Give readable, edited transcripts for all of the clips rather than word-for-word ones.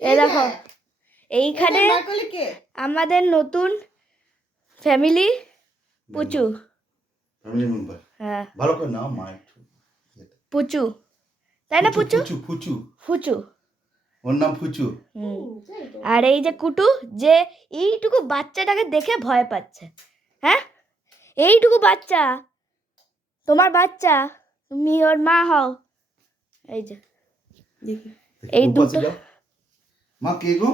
এ দেখো এইখানে আমাদের নতুন ফ্যামিলি পুচু। Family member. হ্যাঁ ভালো করে নাও মা একটু। পুচু, তাই না পুচু? ফুচু ফুচু। ফুচু, ওর নাম ফুচু। আর এই যে কুটু, যে এইটুকু বাচ্চাটাকে দেখে ভয় পাচ্ছে। হ্যাঁ, এইটুকু বাচ্চা, তোমার বাচ্চা, তুমি ওর মা হও। এই যে এই দুটো। মা কে গো?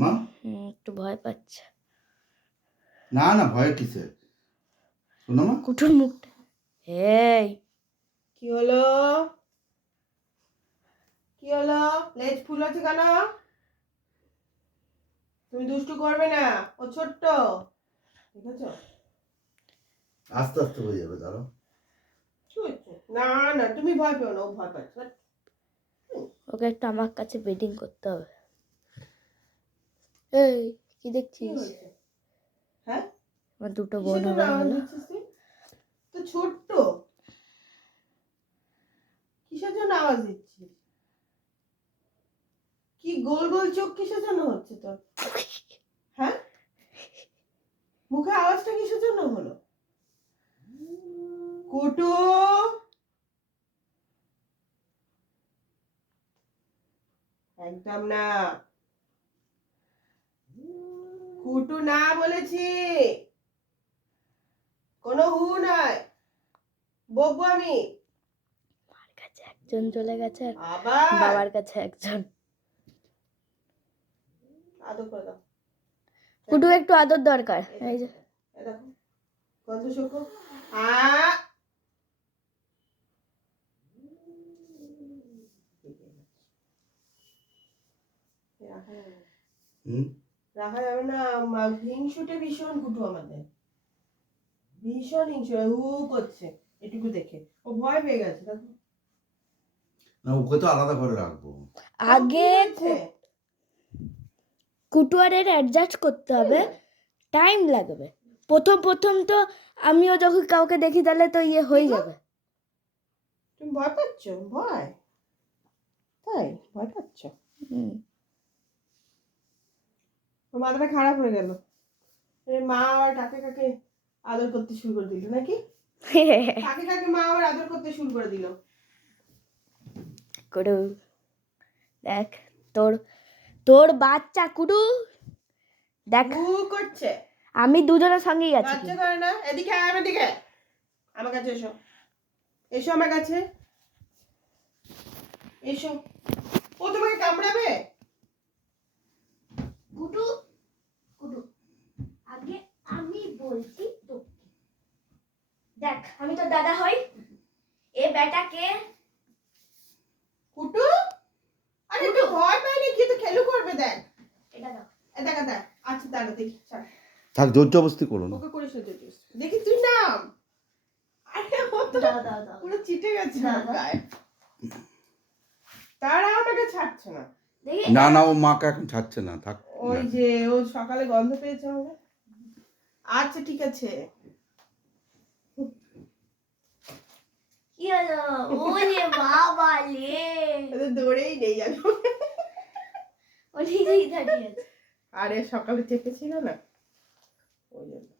মা একটু ভয় পাচ্ছে। না না, ভয় কিসের? শোনো মা, কুটুর মুখটা। এই কি হলো? কি হলো? লেজ ফুলেছে কেন? তুমি দুষ্টু করবে না, ও ছোট্ট, ঠিক আছে? আস্তে আস্তে হয়ে যাবে, দাঁড়াও। না না, তুমি ভয় পেও না, ও ভয় পাচ্ছে। ওকে একটু আমার কাছে বেডিং করতে হবে। এই কি দেখছিস? হ্যাঁ, আমার দুটো বোন হবে হলো। তো ছোট্ট, কিসের জন্য আওয়াজ দিচ্ছিস? কি গোল গোল চোখ কিসের জন্য হচ্ছে তোর? হ্যাঁ, মুখে আওয়াজটা কিসের জন্য হলো? কুটু, একদম না, কুটু না বলেছি, কোনো হু নয়, বকবো আমি। মার কাছে একজন চলে গেছে, আর আবার বাবার কাছে একজন। আদর করে দাও। কুটু একটু আদর দরকার। এই যে এই দেখো, গন্ধ শোকো। রাখা যাবে না, হিংসুটে ভীষণ কুটু আমাদের, ভীষণ হিংসু, হু করছে এটুকু দেখে, ও ভয় পেয়ে গেছে। দেখো না, ওকে তো আলাদা করে রাখবো। আগে কুটুয়ারের অ্যাডজাস্ট করতে হবে, টাইম লাগবে। প্রথম প্রথম তো আমিও যখন কাউকে দেখি তাহলে তো ইয়ে হয়ে যাবে। তুমি ভয় পাচ্ছ? ভয়? তাই ভয় পাচ্ছ? ওর মাথাটা খারাপ হয়ে গেল, মা আবার কাকে কাকে আদর করতে শুরু করে দিল নাকি? কাকে কাকে মা আবার আদর করতে শুরু করে দিল? কুটু দেখ, তোর তোর বাচ্চা কুটু দেখ, হু করছে। আমি দুজনের সঙ্গেই আছি। বাচ্চা করে না, এদিকে আয়, আমার দিকে, আমার কাছে এসো, এসো আমার কাছে এসো। ও তোমাকে কামড়াবে? কুটু কুটু, আগে আমি বলছি তো, দেখ আমি তো দাদা হই, এ বেটাকে। কুটু, আরে তো ভয় পাই না, কি তো খেলু করবে? দেখ এটা দাও, দেখ দেখ, আচ্ছা দাঁড়া দেখি, ছাড়, থাক, জোর জবরদস্তি করো না। ওকে করিস না, দেখি তুই নাম। আরে ও তো দাও দাও দাও, পুরো চিটে গেছে দাও, আমার দাও। গায়ে, তারা আমাকে ছাড়ছে না। দেখি না না, ও মাকে এখন ছাড়ছে না, থাক। ওই যে ও সকালে গন্ধ পেয়েছে আমাকে। আচ্ছা ঠিক আছে, কি হলো? ওরে বাবা লে, ওদের দৌড়েই নেই যাবে। ও নিজেই দাঁড়িয়ে আছে। আরে সকালে চেপেছিল না, ওই জন্য।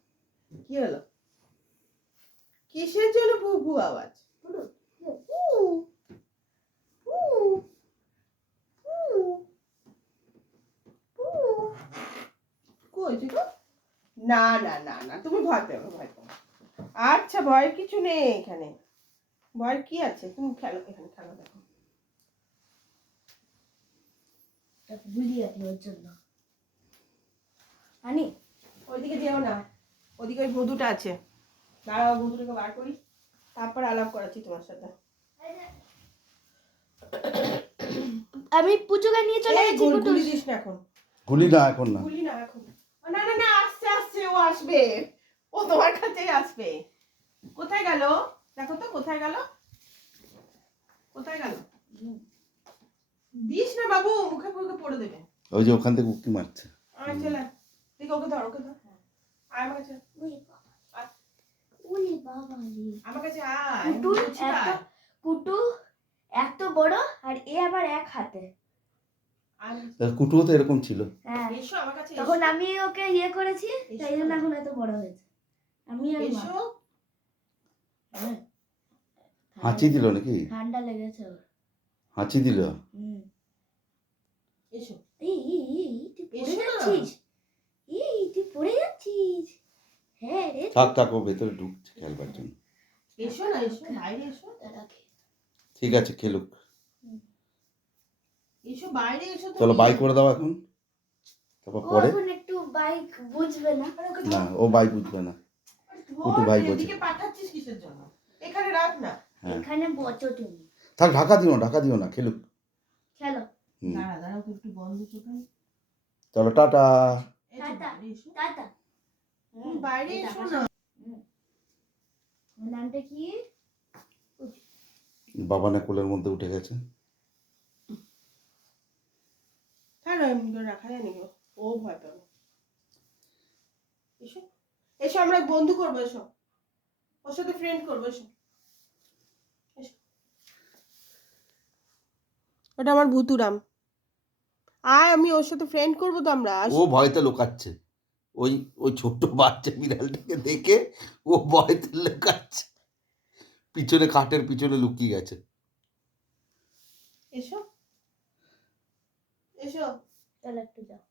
কি হলো? কিসের জন্য ভু ভু আওয়াজ? না না না না, তুমি ভয় পেও না, ভয় পেও না। আচ্ছা, ভয়ের কিছু নেই এখানে, ভয়ের কি আছে? তুমি খেলো, এখানে খেলো, দেখো। ভুলি আনি ওর জন্য আনি। ওইদিকে যেও না, ওদিকে ওই ভদুটা আছে, দাঁড়াও ভদুটাকে বার করি, তারপর আলাপ করাচ্ছি তোমার সাথে। আমি পুচুকে নিয়ে চলে গেছি। গুলি দিস না এখন, গুলি না এখন না। গুলি না এখন, না না না, আসছে আসছে, ও আসবে, ও তোমার কাছেই আসবে। কোথায় গেল? দেখো তো কোথায় গেল, কোথায় গেল? দিস না বাবু, মুখে মুখে পড়ে দেবে। ওই যে ওখান থেকে উকি মারছে। আয় চলে, দেখো ওকে ধর, ওকে ধর, আয় আমার কাছে, ওরে বাবা রে, আমার কাছে আয়। কুটু এত কুটু বড় আর এ আবার এক হাতে। আর কুটুও তো এরকম ছিল। হ্যাঁ, এসো আমার কাছে, তখন এসো। আমি ওকে ইয়ে করেছি, তাই জন্য এখন এত বড় হয়েছে। আমি আর মা। এসো। হ্যাঁ। হাঁচি দিল নাকি? ঠান্ডা লেগেছে ওর। হাঁচি দিল। হুম। এসো। তুই পড়ে এসো না। যাচ্ছিস। তুই পড়ে যাচ্ছিস। হ্যাঁ রে। থাক ও ভেতরে ঢুকছে খেলবার জন্য। এসো না, এসো বাইরে এসো। ঠিক আছে খেলুক। এসো বাইরে এসো। চলো বাই করে দাও এখন, তারপর ও পরে। এখন একটু বাইক বুঝবে না। না ও বাই বুঝবে না। কুটু ভাই বোঝে। এদিকে পাঠাচ্ছিস কিসের জন্য? এখানে রাখ না। হ্যাঁ এখানে বচো তুমি। থাক, ঢাকা দিও না, খেলুক। খেলো। হুম। দাঁড়া ওকে একটু বন্ধ চোখে। চলো টাটা। এই যে টাটা। বাইরে এসো। টাটা। বাইরে এই এসো টাকা না। ওর নামটা কি? বাবানে কোলের মধ্যে উঠে গেছে। হ্যাঁ না, এমনি করে রাখা যায় নাকি? ও ভয় পাবে। এসো, এসো আমরা বন্ধু করবো, এসো ওর সাথে ফ্রেন্ড করবো, এসো। এসো। ওটা আমার ভুতুরাম। আয়, আমি ওর সাথে ফ্রেন্ড করবো তো আমরা। ও ভয়তে লুকাচ্ছে। ওই ওই ছোট্ট বাচ্চা বিড়ালটাকে দেখে ও ভয়তে লুকাচ্ছে, পিছনে খাটের পিছনে লুকিয়ে গেছে। এসো, এসো। চলো একটু যাও।